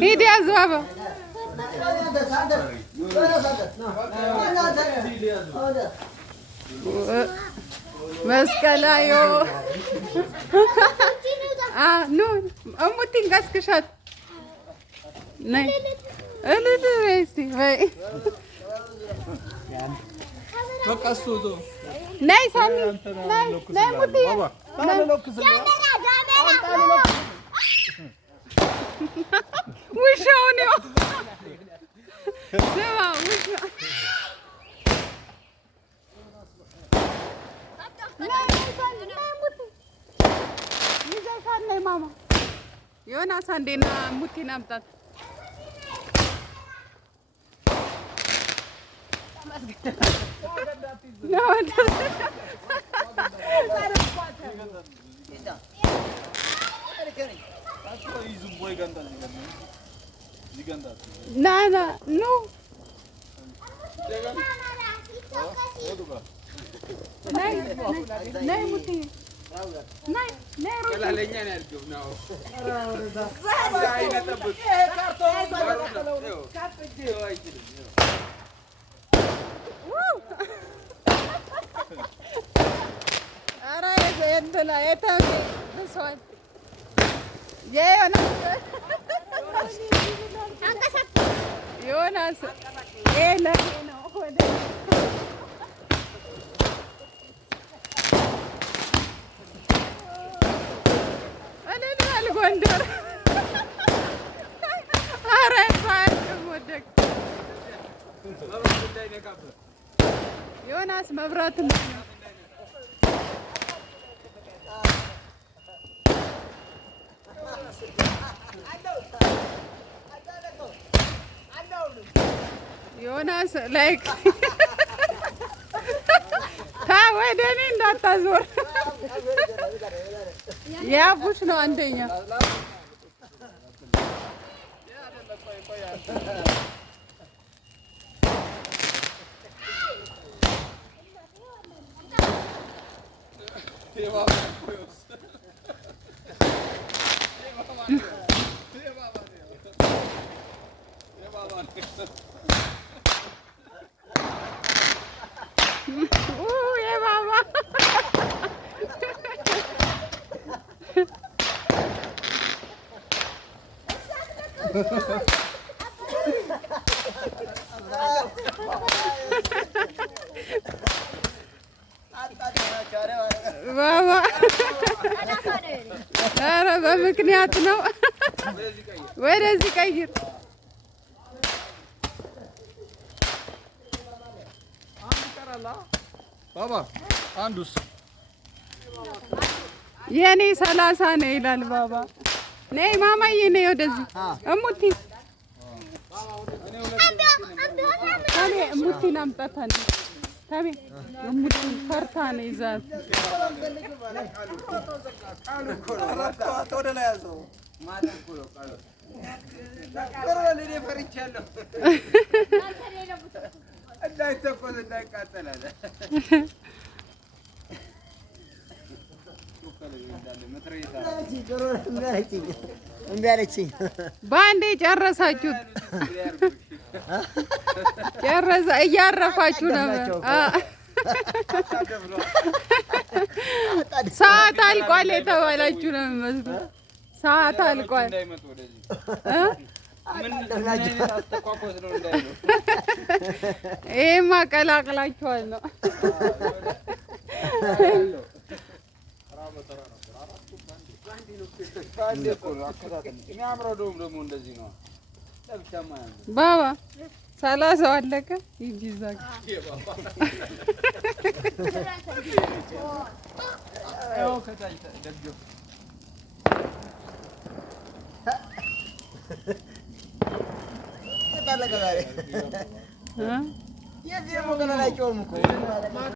ሂድ ያዝ ባባ መስቀላዮ ኑ እሙቲን ቀስቅሻት ነይ እልል በይ እስኪ በይ ነይ ሳሚ ነይ ሙቲ ውሻውን ያው ስማ ውሻ ይዘሻት ነይ ማማ ዮናስ አንዴና ሙቲን አምጣት ና ና ኑ ነይ ሙቲ ነይ እንትና የተሜ ብሷል ዮናስ ለኔ ነው ወደ እልል ጎንደር ኧረ ሳያልቅም ወደቅ ዮናስ መብራት ነው ዮናስ ላይክ ወደ እኔ እንዳታዞር ያቡሽ ነው አንደኛ የባባ ባባ ኧረ በምክንያት ነው ወደዚህ ቀይር ባባ አንዱስ የኔ 30 ነው ይላል ባባ ነይ ማማዬ ነይ ወደዚህ እሙቲ ታኔ እሙቲን አምጣታን ታሜ እሙቲን ፈርታ ነው ይዛት በአንዴ ጨረሳችሁት እያረፋችሁ ነበር ሰዓት አልቋል የተባላችሁ ነው የሚመስለው ሰዓት አልቋል ይሄማ ቀላቅላችኋል ነው ባባ 30 አለቀ ሂጂ እዛ